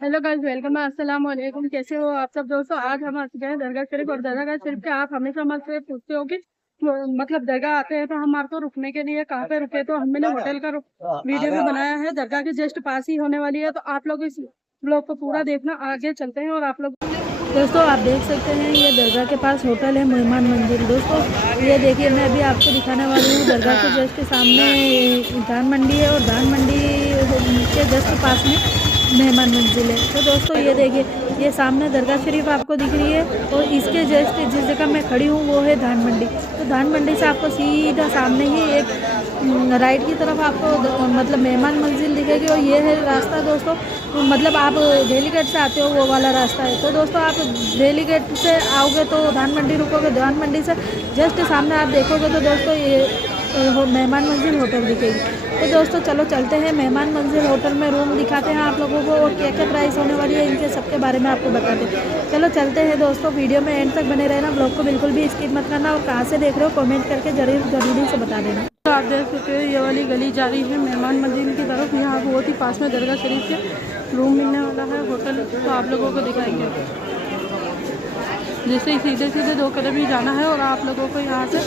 Hello guys, welcome अस्सलाम वालेकुम। कैसे हो आप सब दोस्तों? आज हम आ चुके हैं दरगाह शरीफ। और दरगाह शरीफ के आप हमेशा हमसे पूछते हो कि मतलब दरगाह आते हैं तो हम आपको रुकने के लिए कहाँ पे रुके, तो हमने होटल का वीडियो भी बनाया है। दरगाह के जस्ट पास ही होने वाली है, तो आप लोग इस ब्लॉग को पूरा देखना। आगे चलते हैं और आप लोग दोस्तों आप देख सकते हैं ये दरगाह के पास होटल है मेहमान मंजिल। दोस्तों ये देखिए, मैं अभी आपको दिखाने वाली हूँ दरगाह के जस्ट सामने धान मंडी है, और धान मंडी के जस्ट पास में मेहमान मंजिल है। तो दोस्तों ये देखिए, ये सामने दरगाह शरीफ आपको दिख रही है, और इसके जस्ट जिस जगह मैं खड़ी हूँ वो है धान मंडी। तो धान मंडी से आपको सीधा सामने ही एक राइट की तरफ आपको मतलब मेहमान मंजिल दिखेगी, और ये है रास्ता दोस्तों। तो मतलब आप दिल्ली गेट से आते हो वो वाला रास्ता है। तो दोस्तों आप दिल्ली गेट से आओगे तो धान मंडी रुकोगे, धान मंडी से जस्ट सामने आप देखोगे तो दोस्तों ये मेहमान मंजिल होटल दिखेगी। तो दोस्तों चलो चलते हैं मेहमान मंजिल होटल में, रूम दिखाते हैं आप लोगों को, और क्या क्या प्राइस होने वाली है इनके सबके बारे में आपको बताते हैं। चलो चलते हैं दोस्तों, वीडियो में एंड तक बने रहना, ब्लॉग को बिल्कुल भी स्किप मत करना, और कहाँ से देख रहे हो कमेंट करके जरूरी से बता देना। तो आप देख सकते हो ये वाली गली जा रही है मेहमान मंजिल की तरफ। यहाँ बहुत ही पास में दरगाह शरीफ के रूम मिलने वाला है होटल, तो आप लोगों को दिखाएंगे। जैसे ही सीधे सीधे 2 कदम ही जाना है और आप लोगों को यहाँ से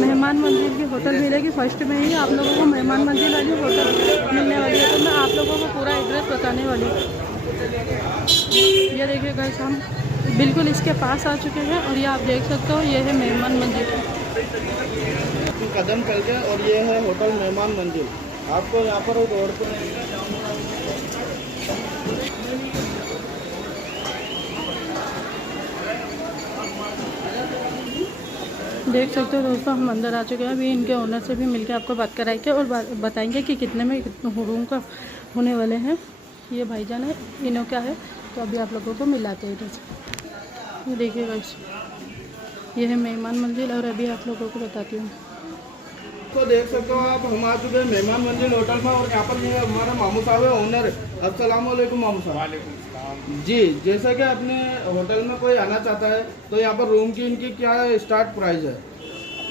मेहमान मंजिल की होटल मिलेगी। फर्स्ट में ही आप लोगों को मेहमान मंजिल वाली होटल मिलने वाली है। तो मैं आप लोगों को पूरा एड्रेस बताने वाली हूँ। ये देखिए गाइस, हम बिल्कुल इसके पास आ चुके हैं, और ये आप देख सकते हो ये है मेहमान मंजिल। कदम चल के और ये है होटल मेहमान मंजिल। आपको यहाँ पर रोड पर देख सकते हो दोस्तों, हम अंदर आ चुके हैं। अभी इनके ओनर से भी मिलकर आपको बात कराएंगे और बताएंगे कि कितने में रूम का होने वाले हैं। ये भाईजान है, इन्हों क्या है, तो अभी आप लोगों को मिलाते हैं इधर से। ये देखिए गाइस, ये है मेहमान मंजिल, और अभी आप लोगों को बताती हूँ। तो देख सकते हो आप, हम आ चुके हैं मेहमान मंजिल होटल में, और यहाँ पर ये हमारा मामू साहब है, ओनर है। अस्सलाम वालेकुम मामू साहब। वालेकुम। जी, जैसा कि अपने होटल में कोई आना चाहता है तो यहाँ पर रूम की इनकी क्या स्टार्ट प्राइस है?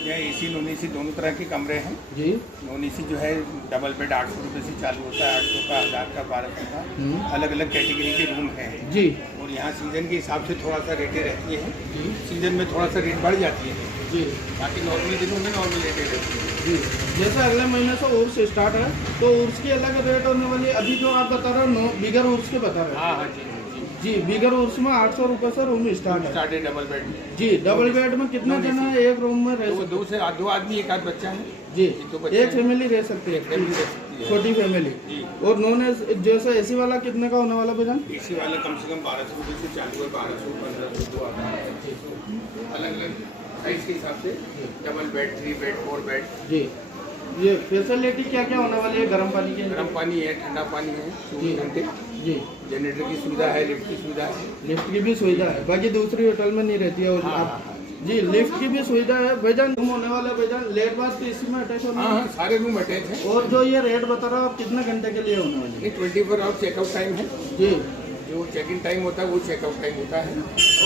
यह एसी नॉन एसी दोनों तरह के कमरे हैं। जी, नॉन एसी जो है डबल बेड 800 रुपये से चालू होता है, 800 का, 1000 का, 1200 का, अलग अलग कैटेगरी के रूम हैं जी। और यहाँ सीज़न के हिसाब से थोड़ा सा रेटें रहती हैं। जी, सीज़न में थोड़ा सा रेट बढ़ जाती है, जी, बाकी नॉर्मल दिनों में नॉर्मल रेटें रहती हैं। जी। जैसे अगले महीने से उर्स स्टार्ट है तो उर्स की अलग रेट होने वाली है। अभी जो आप बता रहे हो बिगर उर्स के बता रहे हो? हाँ हाँ जी जी, बिगर उर्स में 800 रुपये से रूम स्टार्ट है। स्टार्ट है डबल बेड में। जी, डबल बेड में कितना जना है एक रूम में रह सकते? दो आदमी एक आध बच्चा है जी, दो बच्चे एक फैमिली रह सकती है, फैमिली रह सकती है। छोटी फैमिली। जी। और नॉन एसी जैसे एसी वाला कितने का होने वाला भैया? एसी वाला कम से कम 1200 रुपये से चालू है, 1200, 1500, 2000, अलग अलग साइज के हिसाब से। Double bed, 3 bed, 4 bed. जी, ये फैसिलिटी क्या क्या होने वाली है? गर्म पानी की? गर्म पानी है, ठंडा पानी है, 24 घंटे। जी, जनरेटर की सुविधा है, लिफ्ट की सुविधा है। लिफ्ट की भी सुविधा है, बाकी दूसरी होटल में नहीं रहती है। और हाँ, आप हाँ, हाँ। जी, लिफ्ट की भी सुविधा है। भैजान रूम होने वाला है, भैजान लेट बात तो इसी में अटैच होना हाँ है। हाँ, सारे रूम अटैच हैं। और जो ये रेट बता रहा हूँ आप, कितने घंटे के लिए होने वाली है? ये 24 आवर चेकआउट टाइम है। जी, जो चेक इन टाइम होता है वो चेकआउट टाइम होता है।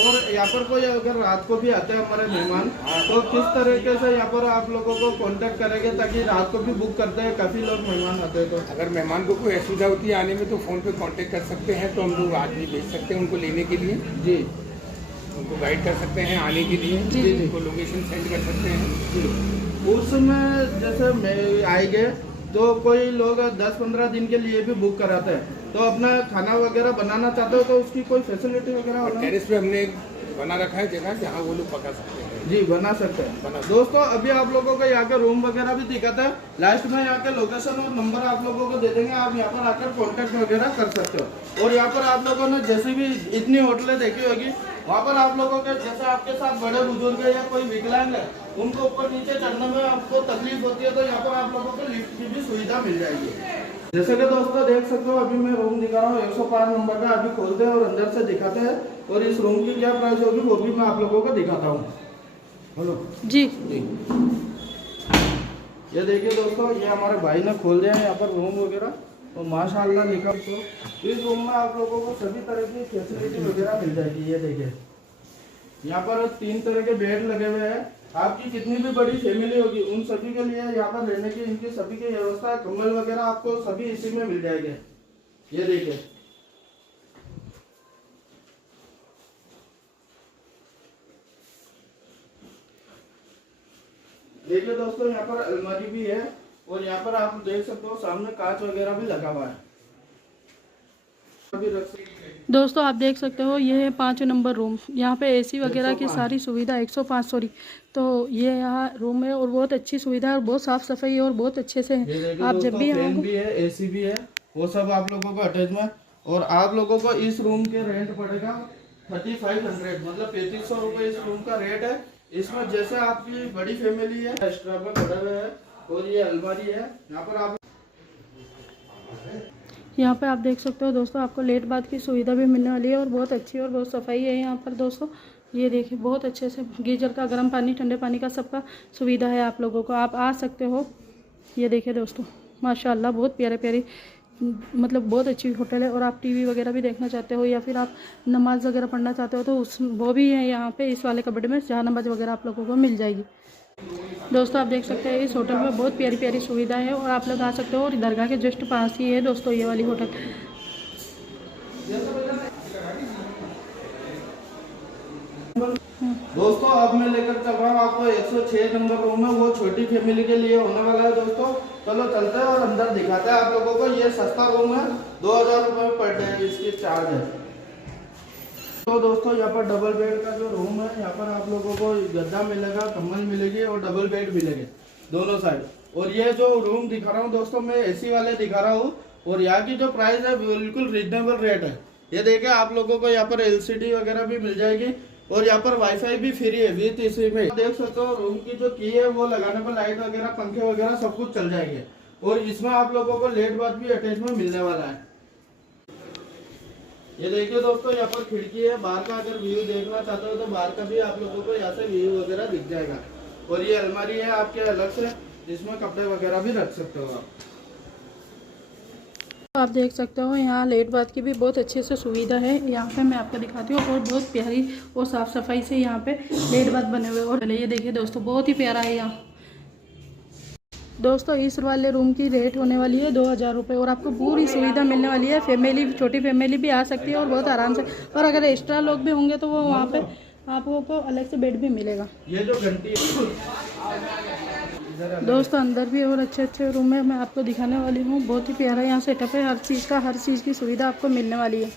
और यहाँ पर कोई अगर रात को भी आते हैं हमारे मेहमान, तो किस तरीके से यहाँ पर आप लोगों को कांटेक्ट करेंगे ताकि रात को भी बुक करते हैं? काफ़ी लोग मेहमान आते हैं तो अगर मेहमान को कोई असुविधा होती है आने में तो फ़ोन पे कांटेक्ट कर सकते हैं, तो हम लोग आदमी भेज सकते हैं उनको लेने के लिए, जी, उनको गाइड कर सकते हैं आने के लिए। जी, जी। उनको लोकेशन सेंड कर सकते हैं। जी। उसमें जैसे मैं आएंगे तो कोई लोग 10-15 दिन के लिए भी बुक कराते हैं, तो अपना खाना वगैरह बनाना चाहते हो तो उसकी कोई फैसिलिटी वगैरह और होना है? टेरेस पे हमने बना रखा है जगह जहाँ वो लोग पका सकते हैं। जी, बना सकते हैं। दोस्तों अभी आप लोगों को यहाँ के रूम वगैरह भी दिखाता है, लास्ट में यहाँ के लोकेशन और नंबर आप लोगों को दे देंगे, आप यहाँ पर आकर कॉन्टेक्ट वगैरह कर सकते हो। और यहाँ पर आप लोगों ने जैसे भी इतनी होटलें देखी होगी, वहाँ पर आप लोगों के जैसे आपके साथ बड़े बुजुर्ग है या कोई विकलांग है, उनको ऊपर नीचे चढ़ने में आपको तकलीफ होती है, तो यहाँ पर आप लोगों को लिफ्ट की भी सुविधा मिल जाएगी। जैसे कि दोस्तों देख सकते हो, अभी मैं रूम दिखा रहा हूँ 105 नंबर का। अभी खोलते हैं और अंदर से दिखाते हैं, और इस रूम की क्या प्राइस होगी वो भी मैं आप लोगों को दिखाता हूँ। हेलो जी जी, ये देखिए दोस्तों, ये हमारे भाई ने खोल दिया है यहाँ पर रूम वगैरह, और माशाल्लाह निकल। तो इस रूम में आप लोगों को सभी तरह की फैसिलिटी वगैरह मिल जाएगी। ये देखिए, यहाँ पर 3 तरह के बेड लगे हुए हैं। आपकी जितनी भी बड़ी फैमिली होगी उन सभी के लिए यहाँ पर रहने की इनकी सभी की व्यवस्था है। कम्बल वगैरह आपको सभी इसी में मिल जाएंगे। ये देखिए, देखिए दोस्तों, यहाँ पर अलमारी भी है और यहाँ पर आप देख सकते हो सामने कांच वगैरह भी लगा हुआ है। अभी रख सकते दोस्तों आप देख सकते हो ये है 5 नंबर रूम। यहाँ पे एसी वगैरह की 105 सारी सुविधा 105 सॉरी। तो ये यहाँ रूम है और बहुत अच्छी सुविधा है और बहुत साफ सफाई है और बहुत अच्छे से ये है। देखिए आप जब दोस्तों, भी फैन आओगे भी है, एसी भी है, वो सब आप लोगों को अटैच में। और आप लोगों को इस रूम के रेंट पड़ेगा 3500, मतलब 3500 रुपये इस रूम का रेट है। इसमें जैसे आपकी बड़ी फैमिली है, एक्स्ट्रा में पड़ा हुआ है और ये अलमारी है। यहाँ पर आप देख सकते हो दोस्तों, आपको लेट बाथ की सुविधा भी मिलने वाली है और बहुत अच्छी और बहुत सफाई है यहाँ पर दोस्तों। ये देखिए बहुत अच्छे से गीजर का गर्म पानी ठंडे पानी का सबका सुविधा है आप लोगों को। आप आ सकते हो। ये देखिए दोस्तों, माशाल्लाह बहुत प्यारे प्यारी मतलब बहुत अच्छी होटल है। और आप टीवी वगैरह भी देखना चाहते हो या फिर आप नमाज वगैरह पढ़ना चाहते हो तो वो भी है यहाँ पे इस वाले कबर्ड में, जहाँ नमाज वगैरह आप लोगों को मिल जाएगी। दोस्तों आप देख सकते हैं इस होटल में बहुत प्यारी प्यारी सुविधा है और आप लोग आ सकते हो। और दरगाह के जस्ट पास ही है दोस्तों ये वाली होटल। दोस्तों अब मैं लेकर चल रहा हूँ आपको 106 नंबर रूम है, वो छोटी फैमिली के लिए होने वाला है दोस्तों। चलो चलते हैं और अंदर दिखाते हैं आप लोगों को। ये सस्ता रूम है, 2000 रुपये पर डे इसकी चार्ज है। तो दोस्तों यहाँ पर डबल बेड का जो रूम है, यहाँ पर आप लोगों को गद्दा मिलेगा, कंबल मिलेगी और डबल बेड मिलेंगे दोनों साइड। और ये जो रूम दिखा रहा हूँ दोस्तों, मैं एसी वाले दिखा रहा हूँ और यहाँ की जो प्राइस है बिल्कुल रीजनेबल रेट है। ये देखिए आप लोगों को यहाँ पर LCD वगैरह भी मिल जाएगी और यहाँ पर वाईफाई भी फ्री है विथ इसी में। देख सकते हो रूम की जो की है वो लगाने पर लाइट वगैरह पंखे वगैरह सब कुछ चल जाएंगे। और इसमें आप लोगों को लेट बाथ भी अटैच में मिलने वाला है। ये देखिए दोस्तों, यहाँ पर खिड़की है, बाहर का अगर व्यू देखना चाहते हो तो बाहर का भी आप लोगों को यहाँ से व्यू वगैरह दिख जाएगा। और ये अलमारी है आपके अलग से, जिसमें कपड़े वगैरह भी रख सकते हो आप देख सकते हो यहाँ लेट बाथ की भी बहुत अच्छे से सुविधा है। यहाँ पे मैं आपको दिखाती हूँ और बहुत प्यारी और साफ़ सफाई से यहाँ पे लेट बाथ बने हुए। और ये देखिए दोस्तों बहुत ही प्यारा है यहाँ। दोस्तों इस वाले रूम की रेट होने वाली है 2000 रुपये और आपको पूरी सुविधा मिलने वाली है। फैमिली, छोटी फैमिली भी आ सकती है और बहुत आराम से। और अगर एक्स्ट्रा लोग भी होंगे तो वो वहाँ पे आपको अलग से बेड भी मिलेगा। ये जो घंटी दोस्तों अंदर भी और अच्छे अच्छे रूम है, मैं आपको दिखाने वाली हूँ। बहुत ही प्यारा यहाँ सेटअप है, हर चीज़ की सुविधा आपको मिलने वाली है।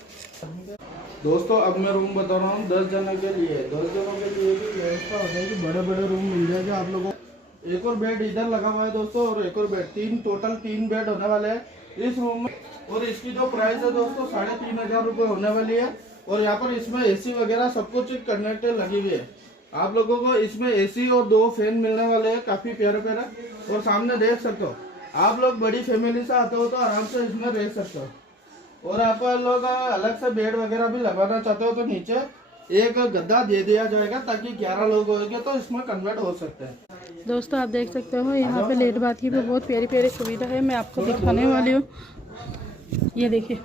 दोस्तों अब मैं रूम बता रहा हूँ 10 जनों के लिए। 10 जनों के लिए भी व्यवस्था हो जाएगी, बड़े बड़े रूम मिल जाएगा आप लोगों को। एक और बेड इधर लगा हुआ है दोस्तों और एक और बेड, टोटल 3 बेड होने वाले हैं इस रूम में। और इसकी जो प्राइस है दोस्तों 3500 रुपये होने वाली है। और यहाँ पर इसमें AC वगैरह सब कुछ कनेक्टेड लगी हुई है। आप लोगों को इसमें AC और 2 फैन मिलने वाले हैं, काफी प्यारे प्यारे। और सामने देख सकते हो, आप लोग बड़ी फैमिली से आते हो तो आराम से इसमें रह सकते हो। और आप लोग अलग से बेड वगैरह भी लगाना चाहते हो तो नीचे एक गद्दा दे दिया जाएगा ताकि 11 लोग होंगे तो इसमें कन्वर्ट हो सकते हैं। दोस्तों आप देख सकते हो यहाँ पे लेट बाथ की भी बहुत प्यारी प्यारी सुविधा है, मैं आपको दिखाने वाली हूँ। ये देखिए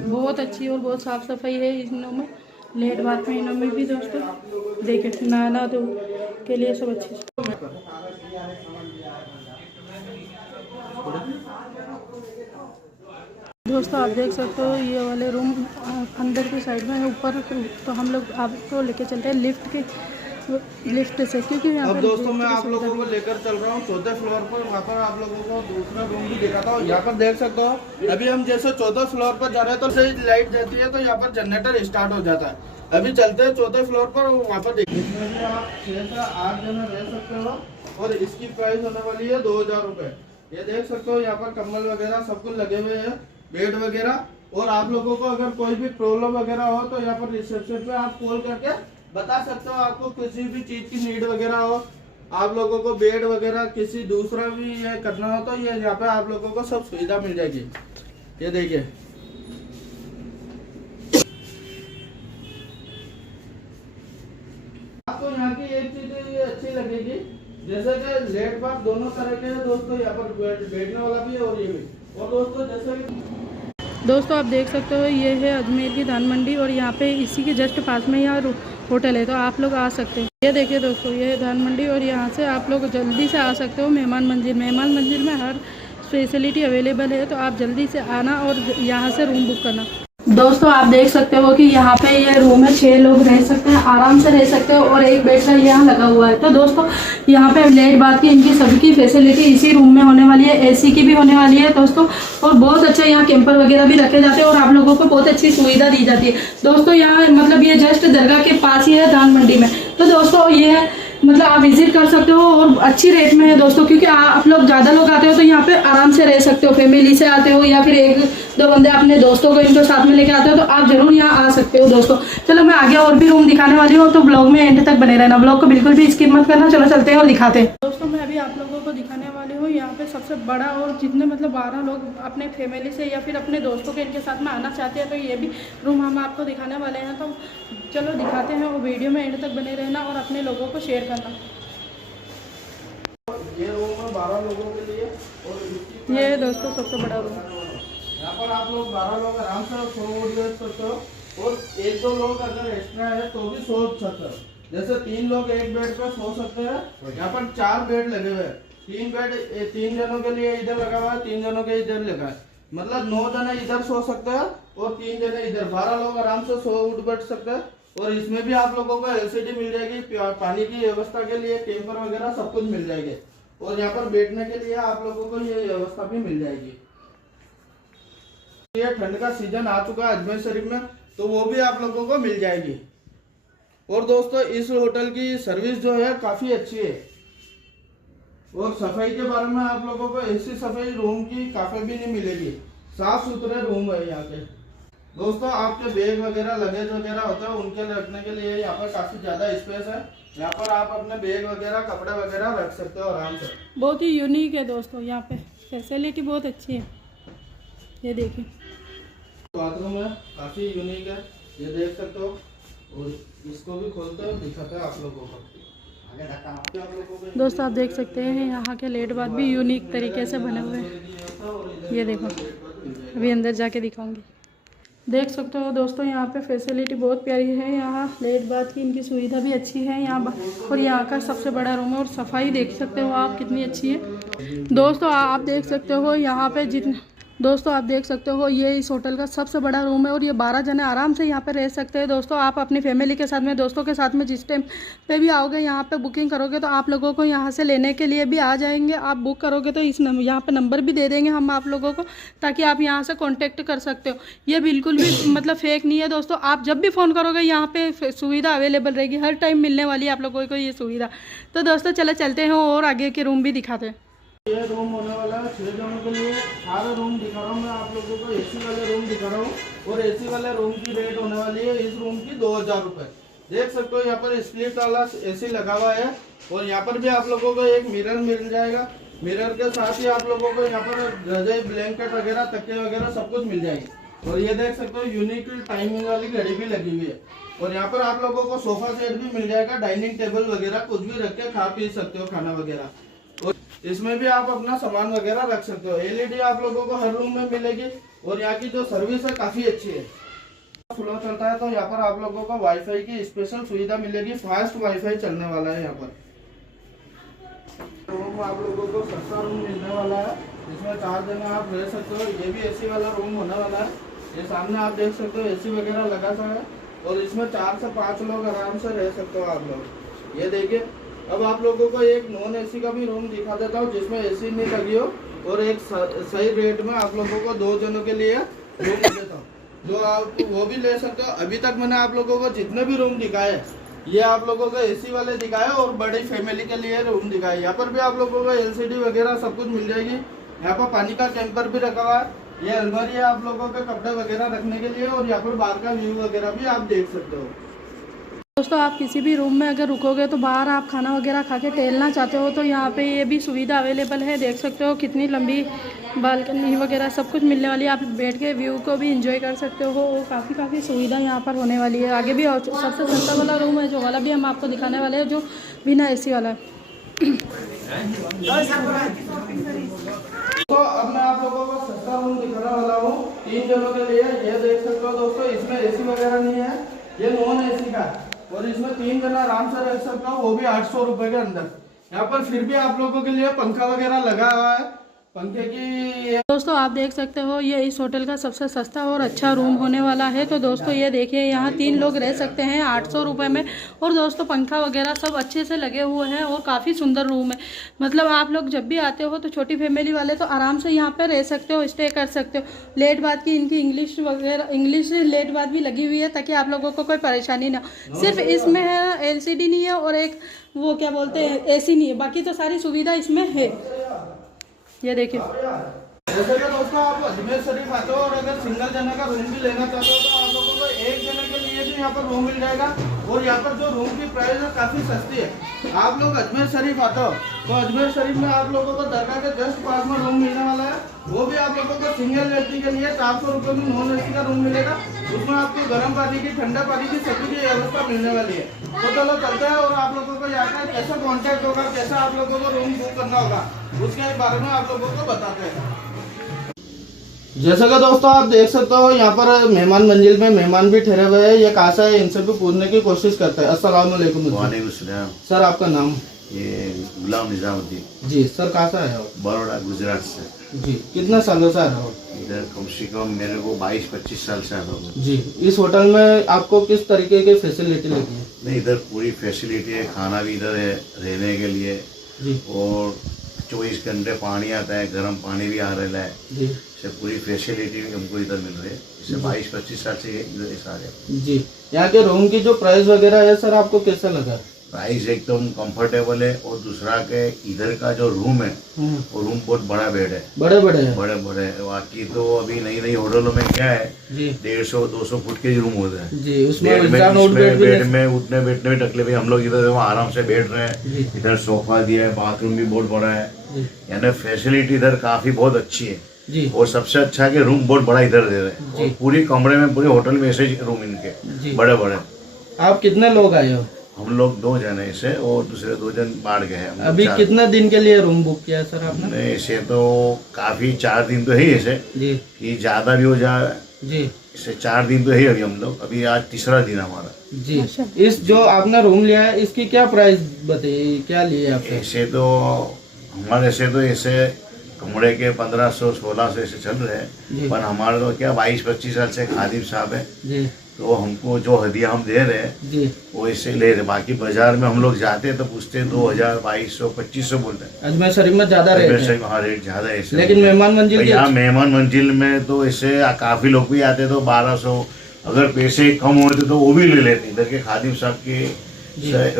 बहुत अच्छी और बहुत साफ सफाई है इनों में, लेट बाथ में इनों में भी। दोस्तों देखिए नहाना तो के लिए सब अच्छे दोस्तों आप देख सकते हो ये वाले रूम अंदर की साइड में है। ऊपर तो हम लोग आपको लेके चलते हैं लिफ्ट से, क्योंकि यहाँ अब पर दोस्तों मैं आप लोगों को लेकर चल रहा हूँ 14 फ्लोर पर। वहाँ पर आप लोगों को दूसरा रूम भी दिखाता हूँ। यहाँ पर देख सकते हो अभी हम जैसे 14 फ्लोर पर जा रहे हैं तो सही लाइट जाती है तो यहाँ पर जनरेटर स्टार्ट हो जाता है। अभी चलते हैं 14 फ्लोर पर, वहाँ पर देखिए इसमें भी आप 6 से 8 जने रह सकते हो। और इसकी प्राइस होने वाली है 2000 रुपये। ये देख सकते हो यहाँ पर कम्बल वगैरह सब कुछ लगे हुए हैं, बेड वगैरह। और आप लोगों को अगर कोई भी प्रॉब्लम वगैरह हो तो यहाँ पर रिसेप्शन पे आप कॉल करके बता सकते हो। आपको किसी भी चीज की नीड वगैरह हो, आप लोगों को बेड वगैरह किसी दूसरा भी ये करना हो तो ये यहाँ पे आप लोगों को सब सुविधा मिल जाएगी। ये देखिए आपको यहाँ की एक चीज अच्छी लगेगी, जैसे कि लेट बाथ दोनों तरह के हैं दोस्तों। यहाँ पर बैठने वाला भी है और ये भी। और दोस्तों जैसे कि दोस्तों आप देख सकते हो ये है अजमेर की धान मंडी और यहाँ पे इसी के जस्ट पास में यहाँ होटल है, तो आप लोग आ सकते हैं। ये देखिए दोस्तों ये है धान मंडी और यहाँ से आप लोग जल्दी से आ सकते हो। मेहमान मंजिल में हर फैसिलिटी अवेलेबल है, तो आप जल्दी से आना और यहाँ से रूम बुक करना। दोस्तों आप देख सकते हो कि यहाँ पे ये रूम है, 6 लोग रह सकते हैं, आराम से रह सकते हो, और एक बेड का यहाँ लगा हुआ है। तो दोस्तों यहाँ पे लेट बात की इनकी सबकी फैसिलिटी इसी रूम में होने वाली है, एसी की भी होने वाली है दोस्तों। और बहुत अच्छा यहाँ कैंपर वगैरह भी रखे जाते हैं और आप लोगों को बहुत अच्छी सुविधा दी जाती है दोस्तों। यहाँ मतलब ये जस्ट दरगाह के पास ही है, दान मंडी में। तो दोस्तों ये मतलब आप विजिट कर सकते हो और अच्छी रेट में है दोस्तों, क्योंकि आप लोग ज़्यादा लोग आते हो तो यहाँ पे आराम से रह सकते हो। फैमिली से आते हो या फिर 1-2 बंदे अपने दोस्तों को इनको साथ में लेके आते हो तो आप जरूर यहाँ आ सकते हो दोस्तों। चलो मैं आगे और भी रूम दिखाने वाली हूँ, तो ब्लॉग में एंड तक बने रहना, ब्लॉग को बिल्कुल भी स्किप मत करना। चलो चलते हैं और दिखाते हैं। दोस्तों मैं अभी आप लोगों को दिखाने वाली हूँ यहाँ पे सबसे बड़ा, और जितने मतलब 12 लोग अपने फैमिली से या फिर अपने दोस्तों के इनके साथ में आना चाहते हैं तो ये भी रूम हम आपको दिखाने वाले हैं। तो चलो दिखाते हैं, और वीडियो में एंड तक बने रहना और अपने लोगों को शेयर करना। ये रूम है 12 लोगों के लिए, और ये दोस्तों सबसे बड़ा रूम। यहाँ पर आप लोग 12 लोग आराम से सो सकते हो, और 1-2 लोग अगर एक्स्ट्रा है तो भी सो सकते हो। जैसे 3 लोग एक बेड पे सो सकते हैं। यहाँ पर 4 बेड लगे हुए हैं, 3 बेड 3 जनों के लिए इधर लगा हुआ है, 3 जनों के इधर लगा है, मतलब 9 जने इधर सो सकते हैं और 3 जने इधर, 12 लोग आराम से सो उठ बैठ सकते हैं। और इसमें भी आप लोगों को एलसीडी मिल जाएगी, पानी की व्यवस्था के लिए कैंपर वगैरह सब कुछ मिल जाएगी, और यहाँ पर बैठने के लिए आप लोगों को ये व्यवस्था भी मिल जाएगी। ये ठंड का सीजन आ चुका है अजमेर शरीफ में, तो वो भी आप लोगों को मिल जाएगी। और दोस्तों इस होटल की सर्विस जो है काफी अच्छी है, और सफाई के बारे में आप लोगों को ऐसी सफाई रूम की काफी भी नहीं मिलेगी, साफ सुथरे रूम है यहाँ के। दोस्तों आपके बैग वगैरह लगेज वगैरह होता है उनके रखने के लिए यहाँ पर काफी ज्यादा स्पेस है। यहाँ पर आप अपने बैग वगैरह कपड़े वगैरह रख सकते हो आराम से। बहुत ही यूनिक है दोस्तों, यहाँ पे फैसिलिटी बहुत अच्छी है। ये देखिए बाथरूम है, काफी यूनिक है, ये देख सकते हो। और इसको भी खोलते हो दिखाते हैं आप लोगों को। दोस्तों आप देख सकते हैं यहाँ के लेट बाथ भी यूनिक तरीके से बने हुए हैं। ये देखो अभी अंदर जाके दिखाऊंगी। देख सकते हो दोस्तों यहाँ पे फैसिलिटी बहुत प्यारी है, यहाँ लेट बाथ की इनकी सुविधा भी अच्छी है यहाँ। और यहाँ का सबसे बड़ा रूम है, और सफाई देख सकते हो आप कितनी अच्छी है। दोस्तों आप देख सकते हो यहाँ पे दोस्तों आप देख सकते हो ये इस होटल का सबसे बड़ा रूम है, और ये 12 जने आराम से यहाँ पे रह सकते हैं दोस्तों। आप अपनी फैमिली के साथ में, दोस्तों के साथ में जिस टाइम पे भी आओगे यहाँ पे बुकिंग करोगे तो आप लोगों को यहाँ से लेने के लिए भी आ जाएंगे। आप बुक करोगे तो इस यहाँ पे नंबर भी दे देंगे हम आप लोगों को, ताकि आप यहाँ से कॉन्टेक्ट कर सकते हो। ये बिल्कुल भी मतलब फेक नहीं है दोस्तों, आप जब भी फ़ोन करोगे यहाँ पे सुविधा अवेलेबल रहेगी, हर टाइम मिलने वाली है आप लोगों को ये सुविधा। तो दोस्तों चलो चलते हैं और आगे के रूम भी दिखाते हैं। ये रूम होने वाला है 6 जनों के लिए। सारे रूम दिखा रहा हूँ मैं आप लोगों को, एसी वाले रूम दिखा रहा हूँ, और एसी वाले रूम की रेट होने वाली है इस रूम की 2000 रुपये। देख सकते हो यहाँ पर स्प्लिट वाला एसी लगा हुआ है, और यहाँ पर भी आप लोगों को एक मिरर मिल जाएगा। मिरर के साथ ही आप लोगों को यहाँ पर रजाई, ब्लैंकेट वगैरह, तकिए वगैरह सब कुछ मिल जाएगी। और ये देख सकते हो यूनिक टाइमिंग वाली घड़ी भी लगी हुई है, और यहाँ पर आप लोगों को सोफा सेट भी मिल जाएगा, डाइनिंग टेबल वगैरह कुछ भी रख के खा पी सकते हो खाना वगैरह। और इसमें भी आप अपना सामान वगैरह रख सकते हो। एलईडी आप लोगों को हर रूम में मिलेगी, और यहाँ की जो सर्विस है काफी अच्छी है। फ्लो चलता है तो यहाँ पर आप लोगों को वाईफाई की स्पेशल सुविधा मिलेगी, फास्ट वाईफाई चलने वाला है यहाँ पर। रूम आप लोगों को सस्ता रूम मिलने वाला है, जिसमें 4 जने आप रह सकते हो। ये भी एसी वाला रूम होने वाला है, ये सामने आप देख सकते हो एसी वगैरह लगा सा है, और इसमें 4 से 5 लोग आराम से रह सकते हो आप लोग। ये देखिए अब आप लोगों को एक नॉन एसी का भी रूम दिखा देता हूँ, जिसमें एसी नहीं लगी हो, और एक सही रेट में आप लोगों को 2 जनों के लिए रूम देता हूँ, जो आप वो भी ले सकते हो। अभी तक मैंने आप लोगों को जितने भी रूम दिखाए, ये आप लोगों को एसी वाले दिखाए और बड़ी फैमिली के लिए रूम दिखाए। यहाँ पर भी आप लोगों को एलसीडी वगैरह सब कुछ मिल जाएगी। यहाँ पर पानी का कैंपर भी रखा हुआ है, ये अलमारी है आप लोगों के कपड़े वगैरह रखने के लिए, और यहाँ पर बाहर का व्यू वगैरह भी आप देख सकते हो। दोस्तों आप किसी भी रूम में अगर रुकोगे तो बाहर आप खाना वगैरह खा के टहलना चाहते हो तो यहाँ पे ये भी सुविधा अवेलेबल है। देख सकते हो कितनी लंबी बालकनी वगैरह सब कुछ मिलने वाली है, आप बैठ के व्यू को भी एंजॉय कर सकते हो। काफ़ी सुविधा यहाँ पर होने वाली है। आगे भी सबसे सस्ता वाला रूम है जो वाला भी हम आपको दिखाने वाले हैं, जो बिना एसी वाला है। तो अब मैं आप लोगों को सस्ता रूम दिखाने वाला हूँ 3 जनों के लिए। ये देख सकते हो दोस्तों, इसमें एसी वगैरह नहीं है, ये नॉन एसी का, और इसमें 3 जना आराम से रह सकता हो, वो भी 800 रुपए के अंदर। यहाँ पर फिर भी आप लोगों के लिए पंखा वगैरह लगा हुआ है, पंखे की दोस्तों आप देख सकते हो ये इस होटल का सबसे सस्ता और अच्छा रूम होने वाला है। तो दोस्तों ये देखिए यहाँ 3 लोग रह सकते हैं 800 रुपये में। और दोस्तों पंखा वगैरह सब अच्छे से लगे हुए हैं और काफ़ी सुंदर रूम है। मतलब आप लोग जब भी आते हो तो छोटी फैमिली वाले तो आराम से यहाँ पे रह सकते हो, स्टे कर सकते हो। लेट बात की इनकी इंग्लिश वगैरह इंग्लिश लेट बात भी लगी हुई है ताकि आप लोगों को कोई परेशानी ना हो। सिर्फ इसमें है LCD नहीं है और एक वो क्या बोलते हैं AC नहीं है, बाकी तो सारी सुविधा इसमें है। ये देखिए जैसे कि दोस्तों आप अजमेर शरीफ आते हो और अगर सिंगल जने का रूम भी लेना चाहते हो तो आप लोगों को एक जने के लिए भी यहाँ पर रूम मिल जाएगा। और यहाँ पर जो रूम की प्राइस है काफ़ी सस्ती है। आप लोग अजमेर शरीफ आते हो तो अजमेर शरीफ में आप लोगों को दरगाह के जस्ट पास में रूम मिलने वाला है। वो भी आप लोगों को सिंगल व्यक्ति के लिए 400 रुपये में नॉन AC का रूम मिलेगा। उसमें आपको गर्म पानी की, ठंडा पानी की, सभी की व्यवस्था मिलने वाली है। तो चलो चलते हैं और आप लोगों को यहाँ का कैसा कॉन्टैक्ट होगा, कैसा आप लोगों को रूम बुक करना होगा उसके बारे में आप लोगों को बताते हैं। जैसा कि दोस्तों आप देख सकते हो यहाँ पर मेहमान मंजिल में मेहमान भी ठहरे हुए हैं। ये कहाँ से है इनसे भी पूछने की कोशिश करते हैं। अस्सलाम वालेकुम। वालेकुम सलाम। सर आपका नाम? ये गुलाम निजामुद्दीन। जी सर कहाँ से आए हो? बड़ौदा गुजरात से। जी कितने सालों से आ रहे हो? इधर कम से कम मेरे को 22-25 साल से आ रहा हूँ। जी इस होटल में आपको किस तरीके की फैसिलिटी लगी है? नहीं, इधर पूरी फैसिलिटी है, खाना भी इधर है रहने के लिए जी। और 24 घंटे पानी आता है, गर्म पानी भी आ रहा है। जी से पूरी फैसिलिटी हमको इधर मिल रही है। इससे 22-25 साल से इधर इस आ रहे। जी यहाँ के रूम की जो प्राइस वगैरह है सर आपको कैसा लगा? प्राइस एकदम कंफर्टेबल है। और दूसरा के इधर का जो रूम है वो रूम बहुत बड़ा बेड है, बड़े बड़े हैं। बड़े बड़े है। बाकी तो अभी नई नई होटलों में क्या है जी 150-200 फुट के रूम होते हैं। जी उसमें बेड में बेड में उठने बैठने में तकलीफ है। हम लोग इधर आराम से बैठ रहे हैं। इधर सोफा दिया है, बाथरूम भी बहुत बड़ा है। यानी फैसिलिटी इधर काफी बहुत अच्छी है। जी और सबसे अच्छा कि रूम बहुत बड़ा इधर दे रहे हैं। और पूरी कमरे में पूरे होटल में ऐसे रूम इनके बड़े बड़े। आप कितने लोग आए हो? हम लोग 2 जन है ऐसे और दूसरे 2 जन बाढ़ गए हैं। अभी कितने दिन के लिए रूम बुक किया है सर आपने? ऐसे तो काफी 4 दिन तो है ऐसे जी कि ज्यादा भी हो जाए। जी इससे 4 दिन तो है अभी हम लोग। अभी आज तीसरा दिन हमारा। जी इस जो आपने रूम लिया है इसकी क्या प्राइस बताइए, क्या लिए आपने? ऐसे तो हमारे से तो ऐसे कमरे के 1500-1600 ऐसे चल रहे हैं। पर हमारे तो क्या 22-25 साल से खादिम साहब है जी तो हमको जो हदिया हम दे रहे हैं जी वो इससे ले रहे। बाकी बाजार में हम लोग जाते हैं तो पूछते हैं 2000, 2200-2500 बोलते हैं। अजमेर शरीफ में ज्यादा रेट है। हाँ रेट ज्यादा है ऐसे। लेकिन मेहमान मंजिल की यहाँ मेहमान मंजिल में तो ऐसे काफी लोग भी आते तो 1200, अगर पैसे कम होते तो वो भी ले लेते। इधर के खादिम साहब के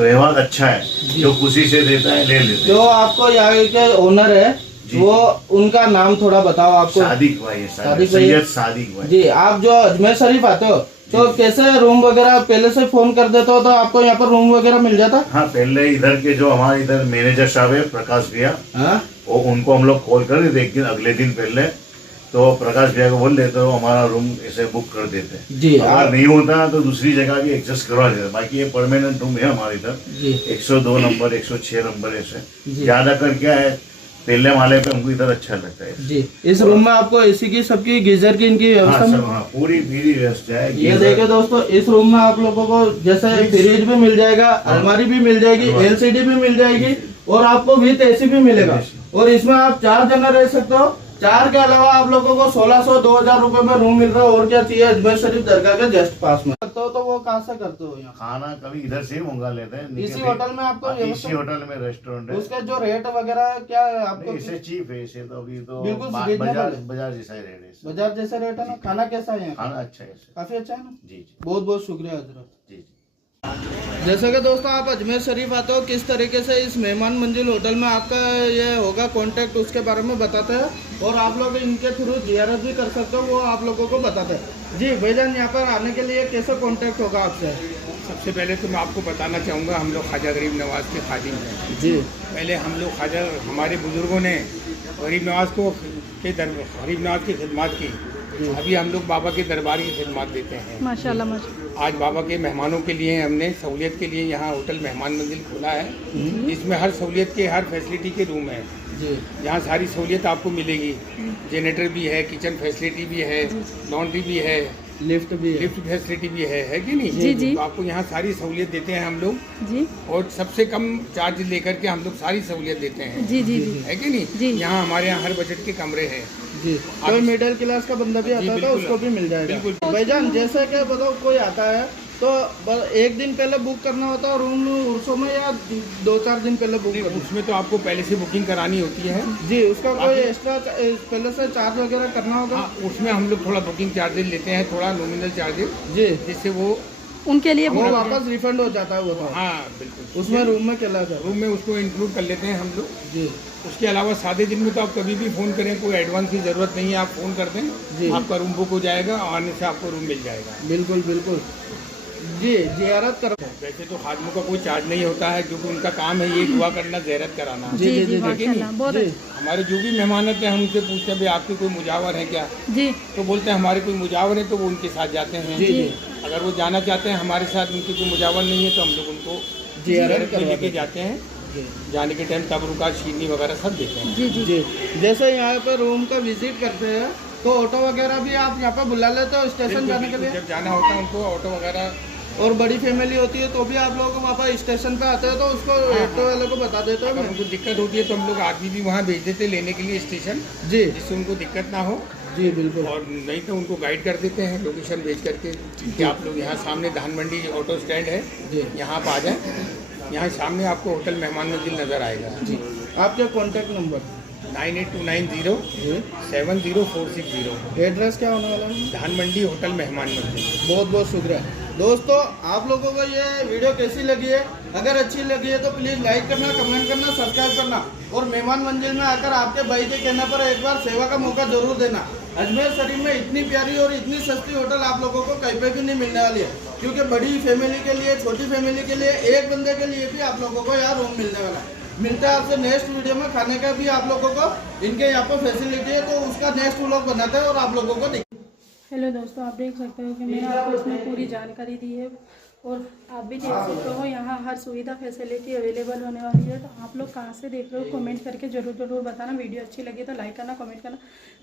व्यवहार अच्छा है, जो खुशी से देता है ले लेते। जो आपको यहाँ के ओनर है वो उनका नाम थोड़ा बताओ आपको। सादिक भाई है, सादिक भाई। सैयद सादिक भाई। जी आप जो अजमेर शरीफ आते हो तो कैसे रूम वगैरह पहले से फोन कर देते हो तो आपको यहाँ पर रूम वगैरह मिल जाता? हाँ पहले इधर के जो हमारे इधर मैनेजर साहब है प्रकाश भैया, हाँ वो उनको हम लोग कॉल कर देते एक दिन अगले दिन पहले। तो प्रकाश भैया को बोल देते तो हमारा रूम ऐसे बुक कर देते। जी अगर नहीं होता तो दूसरी जगह भी एडजस्ट करवा देते। बाकी ये परमानेंट रूम है हमारे इधर। जी 102 नंबर 106 नंबर ऐसे ज्यादा कर क्या है पहले वाले पे हमको इधर अच्छा लगता है। जी इस रूम में आपको AC की, सबकी गीजर की, इनकी हाँ, व्यवस्था सब, हाँ, पूरी व्यवस्था है। ये देखे दोस्तों इस रूम में आप लोगों को जैसे फ्रिज भी मिल जाएगा, अलमारी भी मिल जाएगी, LCD भी मिल जाएगी और आपको विथ AC भी मिलेगा। और इसमें आप 4 जने रह सकते हो। 4 के अलावा आप लोगों को 1600-2000 रुपए में रूम मिल रहा है। और क्या चाहिए? अजमेर शरीफ दरगाह के जस्ट पास में करते हो तो वो कहाँ से करते हो? यहाँ खाना कभी इधर से ही मंगा लेते हैं। इसी होटल में आपको इसी होटल में रेस्टोरेंट है। उसका जो रेट वगैरह है क्या है आपको? इसे चीप है इसे तो अभी तो बिल्कुल बाजार जैसा ही रेट है इसे। बाजार जैसा रेट है ना। खाना कैसा है यहाँ? खाना अच्छा है इसे। काफी अच्छा है ना। जी बहुत बहुत शुक्रिया हजरत। जी। जैसे कि दोस्तों आप अजमेर शरीफ आते हो किस तरीके से इस मेहमान मंजिल होटल में आपका ये होगा कांटेक्ट उसके बारे में बताते हैं। और आप लोग इनके थ्रू ज़ियारत भी कर सकते हो, वो आप लोगों को बताते हैं। जी भाईजान यहाँ पर आने के लिए कैसे कांटेक्ट होगा आपसे? सबसे पहले तो मैं आपको बताना चाहूँगा हम लोग ख्वाजा गरीब नवाज के खादिम हैं। जी पहले हम लोग हमारे बुजुर्गों ने गरीब नवाज गरीब नवाज की खिदमत की। अभी हम लोग बाबा के दरबार की खिदमत देते हैं। माशाल्लाह माशाल्लाह। आज बाबा के मेहमानों के लिए हमने सहूलियत के लिए यहाँ होटल मेहमान मंजिल खोला है। इसमें हर सहूलियत के हर फैसिलिटी के रूम है। जी यहाँ सारी सहूलियत आपको मिलेगी। जनरेटर भी है, किचन फैसिलिटी भी है, लॉन्ड्री भी है, लिफ्ट भी है। लिफ्ट फैसिलिटी भी है कि नहीं? जी, जी। तो आपको यहाँ सारी सहूलियत देते हैं हम लोग, जी और सबसे कम चार्ज लेकर के हम लोग सारी सहूलियत देते हैं, जी जी जी है कि नहीं? जी। यहाँ हमारे यहाँ हर बजट के कमरे हैं। जी, कोई मिडिल क्लास का बंदा भी जी, आता है तो बिल्कुल। उसको भी मिल जाएगा। बिल्कुल। भाईजान जैसे कि बताओ कोई आता है तो एक दिन पहले बुक करना होता है रूम उर्सों में, या 2-4 दिन पहले बुक करना? उसमें तो आपको पहले से बुकिंग करानी होती है जी, उसका कोई एक्स्ट्रा पहले से चार्ज वगैरह करना होगा? हाँ, उसमें हम लोग थोड़ा बुकिंग चार्जेस लेते हैं, थोड़ा नॉमिनल चार्जेस, जी, जिससे वो उनके लिए वो बहुत वापस रिफंड हो जाता है वो तो। हाँ बिल्कुल, उसमें रूम में क्या कर? रूम में उसको इंक्लूड कर लेते हैं हम लोग। जी उसके अलावा सादे दिन में तो आप कभी भी फ़ोन करें, कोई एडवांस की ज़रूरत नहीं है, आप फ़ोन कर जी। दें, आपका रूम बुक हो जाएगा, आने से आपको रूम मिल जाएगा। बिल्कुल बिल्कुल। जी, जियारत करो। वैसे तो खादिमों का कोई चार्ज नहीं होता है, क्योंकि उनका काम है ये दुआ करना, ज़ियारत कराना। जी, जी जी, जी जी, माशाल्लाह बहुत जी। अच्छा। हमारे जो भी मेहमान आते हैं हम उनसे पूछते हैं भाई आपके कोई मुजावर है क्या? जी तो बोलते हैं हमारे कोई मुजावर है, तो वो उनके साथ जाते हैं। जी, जी। अगर वो जाना चाहते हैं हमारे साथ, उनकी कोई मुजावर नहीं है, तो हम लोग उनको जियारत में करवा लेके देते जाते हैं। जी जाने के टाइम तबरुका, चीनी वगैरह सब देते हैं। जी जी जी, जैसे यहाँ पे रूम का विजिट करते हैं तो ऑटो वगैरह भी आप यहाँ पे बुला लेते हो स्टेशन बिल्कुल, जाने के बिल्कुल, लिए? जब जाना होता है उनको ऑटो वगैरह। और बड़ी फैमिली होती है तो भी आप लोगों को वहाँ पर स्टेशन पे आते हैं तो उसको ऑटो वाले को बता देते अगर हो? उनको दिक्कत होती है तो हम लोग आदमी भी वहाँ भेज देते हैं लेने के लिए स्टेशन, जी जिससे उनको दिक्कत ना हो। जी बिल्कुल। और नहीं तो उनको गाइड कर देते हैं लोकेशन भेज करके कि आप लोग यहाँ सामने धान मंडी ऑटो स्टैंड है, जी यहाँ पर आ जाएं। यहाँ सामने आपको होटल मेहमान मंजिल नज़र आएगा। जी, आपके कॉन्टैक्ट नंबर? 9829070460। एड्रेस क्या होने वाला है? धान मंडी होटल मेहमान मंजिल। बहुत बहुत शुक्रिया दोस्तों। आप लोगों को ये वीडियो कैसी लगी है? अगर अच्छी लगी है तो प्लीज़ लाइक करना, कमेंट करना, सब्सक्राइब करना, और मेहमान मंजिल में आकर आपके भाई के कहने पर एक बार सेवा का मौका जरूर देना। अजमेर शरीफ में इतनी प्यारी और इतनी सस्ती होटल आप लोगों को कहीं पे भी नहीं मिलने वाली है, क्योंकि बड़ी फैमिली के लिए, छोटी फैमिली के लिए, एक बंदे के लिए भी आप लोगों को यहाँ रूम मिलने वाला है। मिलता है आपसे नेक्स्ट वीडियो में। खाने का भी आप लोगों को इनके यहाँ पर फैसिलिटी है, तो उसका नेक्स्ट व्लॉग बनाते हैं और आप लोगों को हेलो दोस्तों, आप देख सकते हो कि मैंने आपको इसमें पूरी जानकारी दी है, और आप भी देख सकते हो यहाँ हर सुविधा फैसिलिटी अवेलेबल होने वाली है। तो आप लोग कहाँ से देख रहे हो कमेंट करके ज़रूर बताना। वीडियो अच्छी लगी तो लाइक करना, कमेंट करना,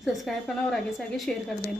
सब्सक्राइब करना और आगे से आगे शेयर कर देना।